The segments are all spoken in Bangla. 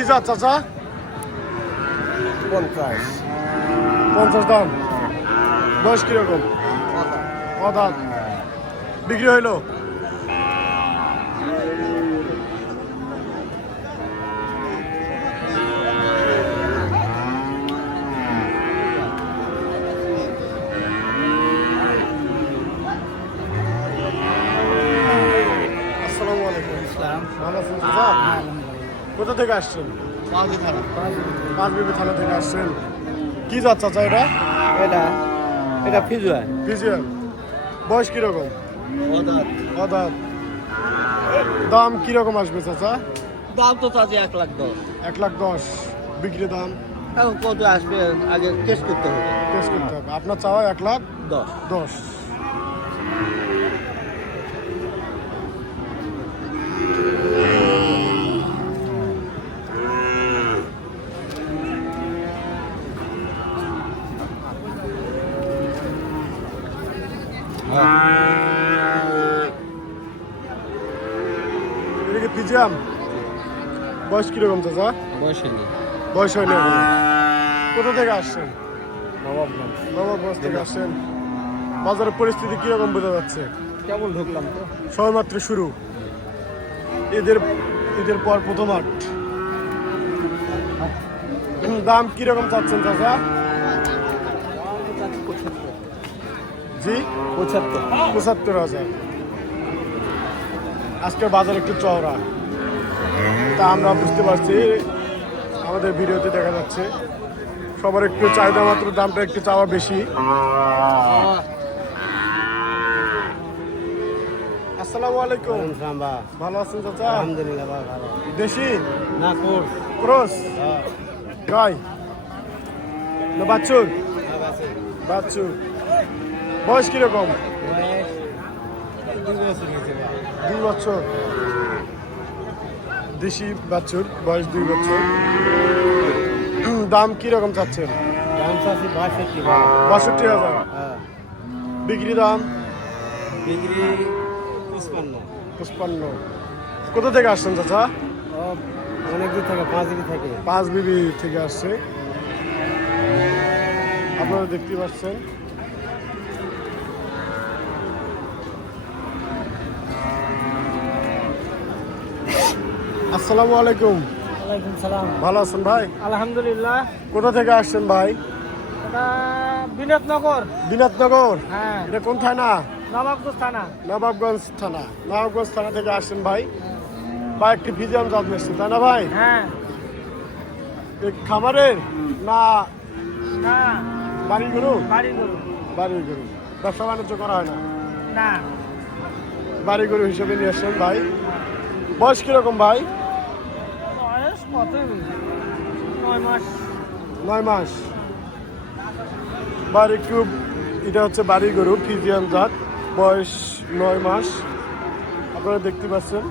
কি জাত চাচা? 50 50 দাম। বয়স কিরকম? অদাত। বিক্রি হইলো? আসসালামু আলাইকুম। ভালো আছেন চাচা? কোথা থেকে আসছেন? পাঁচবিবি থানা থেকে আসছেন। কি জাত চাচা এটা? এটা ফিজুয়া ফিজিয়ান। বয়স কিরকম? অদাত। দাম কিরকম আসবে চাচা? দাম তো তাতে 1,10,000 1,10,000। বিক্রি দাম এখন কত আসবে আগে টেস্ট করতে হবে। টেস্ট করতে হবে। আপনার চাওয়া 1,10,000। এটা কি ফিজিয়াম? বয়স কিরকম চাচা? বয়স হয়নি এখনো। কোথা থেকে আসছেন? নবাবগঞ্জ থেকে আসছেন। বাজারের পরিস্থিতি কিরকম বোঝা যাচ্ছে? কেমন ঢুকলাম তো সবেমাত্র শুরু। ঈদের পর প্রথম হাট। দাম কিরকম চাচ্ছেন চাচা? জি 75,000। আজকে বাজার একটু চওড়া, তা আমরা বুঝতে পারছি। আমাদের ভিডিওতে দেখা যাচ্ছে সবার একটু চাহিদা মাত্র, দামটা একটু চাওয়া বেশি। আসসালামু আলাইকুম। ভালো আছেন চাচা? আলহামদুলিল্লাহ ভালো। দেশি না ক্রস গাই না বাছুর? বাছুর। বয়স কিরকম? 2 বছর। দেশি বাছুর, বয়স 2 বছর। দাম কিরকম চাচ্ছেন? দাম চাচ্ছি 62,000। বিক্রি দাম? ডিগ্রি 55। 55। কোথা থেকে আসছেন চাচা? অনেক দূর থেকে 5 ডিগ্রি থেকে। পাঁচবিবি থেকে আসছে। আপনারা দেখতে পাচ্ছেন। আসসালামু আলাইকুম। ওয়ালাইকুম সালাম। ভালো আছেন ভাই? আলহামদুলিল্লাহ। কোথা থেকে আসছেন ভাই? এটা বিনোদনগর। বিনাথনগর। হ্যাঁ, এটা কোন থানা? নবাবগঞ্জ থানা। নবাবগঞ্জ থানা। নবাবগঞ্জ থানা থেকে আসছেন ভাই। ভাই একটি ফিজিয়াম জাত নিচ্ছেন, তাই না ভাই? হ্যাঁ। এই খামারের না না, বাড়ি গরু? বাড়ি গরু। বাড়ি গরু। ব্যবসা বাণিজ্য করা হয় না? না, বাড়ি গরু হিসেবে নিয়ে আসছেন ভাই। বয়স কিরকম ভাই? বয়স কত? 9 মাস। 9 মাস। বাড়ি একটু, এটা হচ্ছে বাড়ি গরু ফিজিয়াম জাত, বয়স 9 মাস। আপনারা দেখতে পাচ্ছেন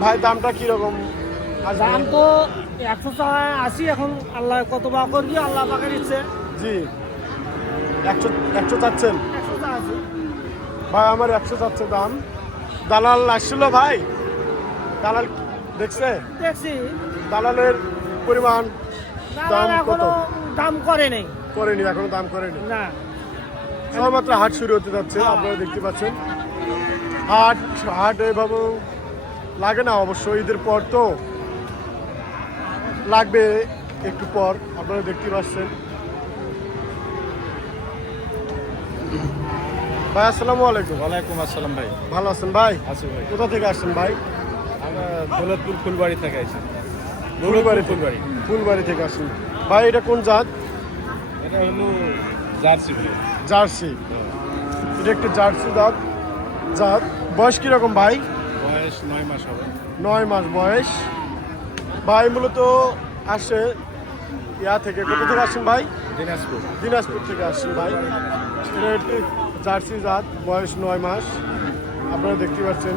ভাই। দামটা কিরকম আসবে? দাম তো 180 এখন। আল্লাহ কত বা করবি, আল্লাহ পাকের ইচ্ছে। জি 100 চাচ্ছেন 180। ভাই? আমার 100 চাচ্ছে দাম। দালাল আসছিল ভাই? দালাল দেখছে? দেখছি দালালের পরিমাণ দাম কত? এখনো দাম করে নেই। করেনি, এখনো দাম করেনি। না, সবেমাত্র হাট শুরু হতে যাচ্ছে। আপনারা দেখতে পাচ্ছেন হাট এভাবে লাগে না অবশ্য। ঈদের পর তো লাগবে একটু পর। আপনারা দেখতে পাচ্ছেন ভাই। আসসালামু আলাইকুম। ওয়ালাইকুম আসসালাম ভাই। ভালো আছেন ভাই? আছি ভাই। কোথা থেকে আসছেন ভাই? আমরা দৌলতপুর ফুলবাড়ি থেকে আছি। ফুলবাড়ি থেকে আসেন ভাই। এটা কোন জাত? এটা হলো জার্সি ভাই। জার্সি। এটা একটি জার্সি জাত। বয়স কিরকম ভাই? বয়স 9 মাস হবে। 9 মাস বয়স। ভাই মূলত আসে ইয়া থেকে। কোথা থেকে আসছেন ভাই? দিনাজপুর থেকে আসছেন ভাই। এটা একটি জার্সি জাত, বয়স 9 মাস। আপনারা দেখতে পাচ্ছেন।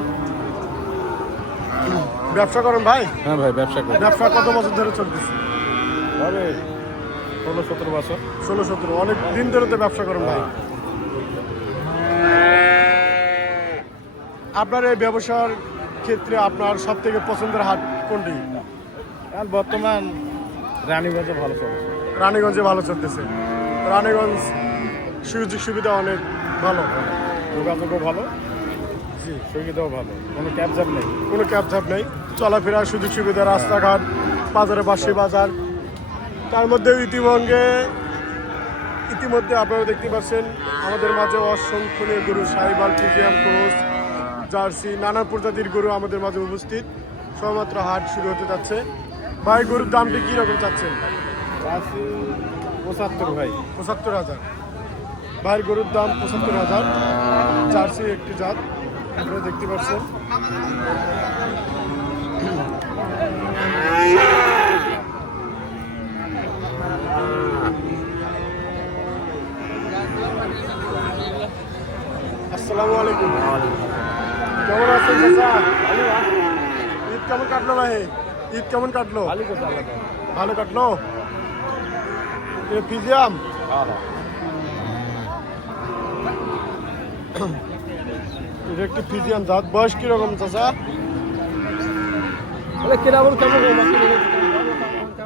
ব্যবসা করেন ভাই? হ্যাঁ ভাই, ব্যবসা করি। ব্যবসা কত বছর ধরে চলতেছে? হবে 16-17 বছর। 16-17। অনেক দিন ধরে তো ব্যবসা করেন ভাই। আপনার এই ব্যবসার ক্ষেত্রে আপনার সব থেকে পছন্দের হাট কোনটি? আর বর্তমান রানীগঞ্জে ভালো চলে। রানীগঞ্জে ভালো চলতেছে। রানীগঞ্জ সুযোগ সুবিধা অনেক ভালো। যোগাযোগও ভালো, জি, সুবিধাও ভালো, কোনো ক্যাব জ্যাব নেই। কোনো ক্যাব ঝাপ নেই, চলাফেরার সুযোগ সুবিধা, রাস্তাঘাট, বাজারে বাসি বাজার। তার মধ্যেও ইতিমধ্যে আপনারা দেখতে পাচ্ছেন আমাদের মাঝে অসংখ্য গরু, সাইবাল, প্রিমিয়াম ক্রস, জার্সি, নানা প্রজাতির গরু আমাদের মাঝে উপস্থিত। সবেমাত্র হাট শুরু হতে যাচ্ছে। ভাই গরুর দামটি কী রকম চাচ্ছেন? আশি 75 ভাই। ৭৫,০০০। ভাইয়ের গরুর দাম ৭৫,০০০। জার্সি একটি জাত আপনারা দেখতে পাচ্ছেন। আসসালামু আলাইকুম। কেমন আছেন চাচা? ঈদ কেমন কাটলো ভাই? ঈদ কেমন কাটলো? ভালো কাটলো। ফিজিয়াম এটা একটি ফিজিয়াম জাত। বয়স কিরকম চাচা?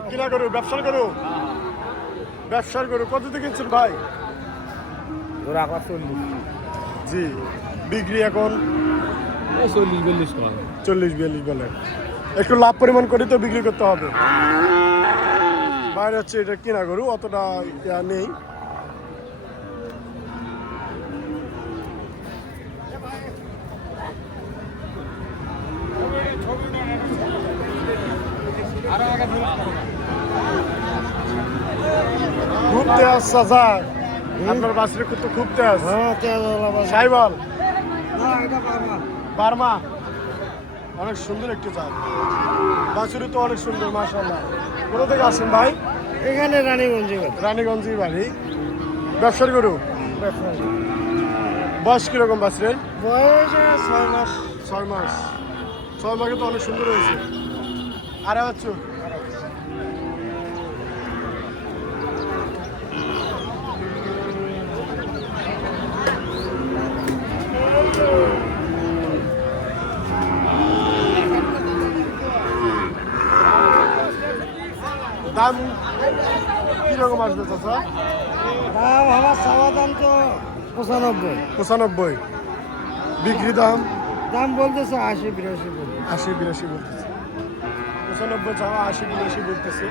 কিনা করু, ব্যবসার করু, ব্যবসার করু। কত থেকে কিনছেন ভাই? জি, বিক্রি এখন 40-42 বলে। একটু লাভ পরিমাণ করে তো বিক্রি করতে হবে। বাইরে হচ্ছে এটা কিনা গরু, অতটা ইয়া নেই। খুব তেজ চাচা, আপনার বাসরে তো খুব তেজ। সাইবাল, বার্মা, অনেক সুন্দর একটি জাত। বাছুরি তো অনেক সুন্দর, মাশাআল্লাহ। কোথা থেকে আসেন ভাই? এখানে রানীগঞ্জে। রানীগঞ্জে বাড়ি। ব্যবসার গরু। বয়স কিরকম বাছরে? বয়স 6 মাস। 6 মাস। 6 মাসে তো অনেক সুন্দর হয়েছে। আরে বাচ্চু, দাম কিরকম আসবে চাচা? দাম আমার চাওয়া দাম তো 95। 95। বিক্রি দাম দাম বলতেছে 80-82 বলতে। 80-82 বলতেছে। 95 চাওয়া, 80-82 বলতেছে।